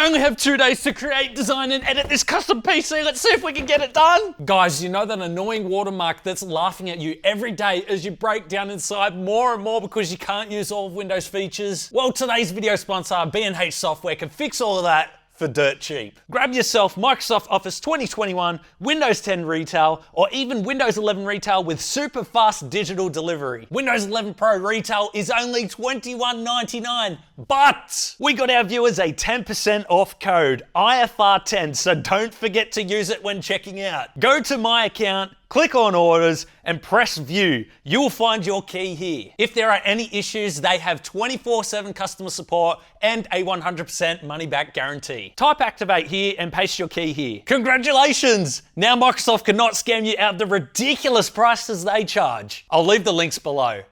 I only have 2 days to create, design, and edit this custom PC. Let's see if we can get it done. Guys, you know that annoying watermark that's laughing at you every day as you break down inside more and more because you can't use all of Windows features? Well, today's video sponsor, B&H Software, can fix all of that for dirt cheap. Grab yourself Microsoft Office 2021, Windows 10 Retail, or even Windows 11 Retail with super fast digital delivery. Windows 11 Pro Retail is only $21.99, but we got our viewers a 10% off code, IFR10, so don't forget to use it when checking out. Go to my account, click on orders and press view. You will find your key here. If there are any issues, they have 24/7 customer support and a 100% money back guarantee. Type activate here and paste your key here. Congratulations! Now Microsoft cannot scam you out the ridiculous prices they charge. I'll leave the links below.